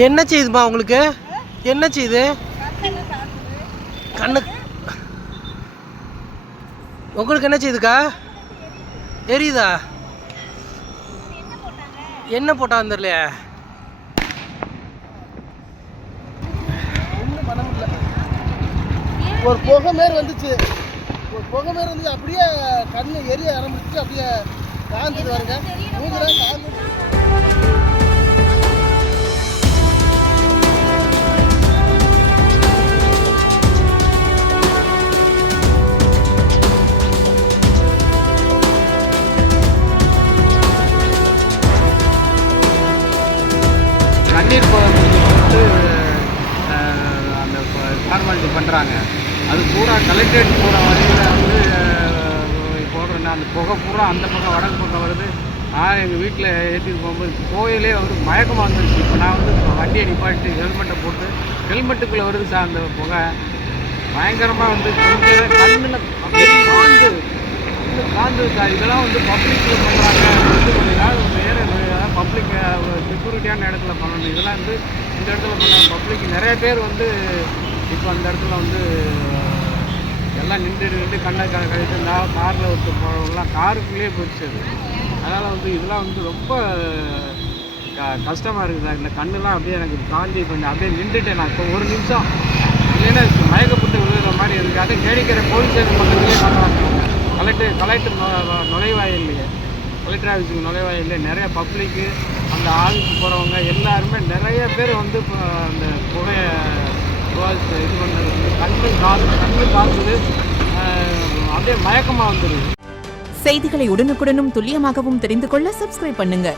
என்ன செய்யுதுமா உங்களுக்கு? என்ன செய்யுது? கண்ணு உங்களுக்கு என்ன செய்யுதுக்கா? எரியுதா? என்ன போட்டான்னு தெரியலையே. ஒன்றும் பண்ண முடியல. ஒரு புகை மாரி வந்துச்சு. அப்படியே கண்ணு எரிய ஆரம்பிச்சு அப்படியே காந்துட்டு வருங்க. மூஞ்சிலாம் காந்து. தண்ணீர் வந்து அந்த ஃபார்மாலிட்டி பண்ணுறாங்க. அது பூரா கலெக்டரேட் போகிற வரையில் வந்து போடுறேன்னா அந்த புகை பூரா அந்த பக்கம் வடக்கு பக்கம் வருது. எங்கள் வீட்டில் ஏற்றிட்டு போகும்போது கோயிலே வந்து மயக்கமாக வந்துருச்சு. இப்போ நான் வந்து வண்டியை நிப்பாட்டி ஹெல்மெட்டை போட்டு ஹெல்மெட்டுக்குள்ளே வருது சார் அந்த புகை பயங்கரமாக வந்து கண்ணில் அப்படியே காந்து சார். இதெல்லாம் வந்து பப்ளிக்கில் பண்ணுறாங்க. வந்து கொஞ்ச நாள் வேறு பப்ளிக் செக்யூரிட்டியான இடத்துல பண்ணணும். இதெல்லாம் வந்து இந்த இடத்துல பண்ண பப்ளிக் நிறைய பேர் வந்து இப்போ அந்த இடத்துல வந்து எல்லாம் நின்று கண்ணை கழித்து காரில் ஒருத்தர் போகிறவங்களாம் காருக்குள்ளேயே போயிடுச்சு. அதனால் வந்து இதெல்லாம் வந்து ரொம்ப கஷ்டமாக இருக்குது. இந்த கண்ணுலாம் அப்படியே எனக்கு காந்தி கொஞ்சம் அப்படியே நின்றுட்டேன் நான் இப்போ ஒரு நிமிஷம். இல்லைன்னா மயக்கப்பட்டு விழுகிற மாதிரி இருக்குது. அதே கேடிக்கிற போலீஸ் ஸ்டேஷன் பக்கத்துலேயே பண்ணுறாங்க. கலெக்டர் நுழைவாயில்லையே, கலெக்டர் ஆஃபீஸுக்கு நுழைவாயில்லையே நிறைய பப்ளிக்கு அந்த ஆஃபீஸுக்கு போகிறவங்க எல்லாருமே நிறைய பேர் வந்து இப்போ அந்த புகையை இது பண்ணுறது வந்து கண்ணு காக்குது. அப்படியே மயக்கமாக வந்துடுது. செய்திகளை உடனுக்குடனும் துல்லியமாகவும் தெரிந்து கொள்ள சப்ஸ்கிரைப் பண்ணுங்க.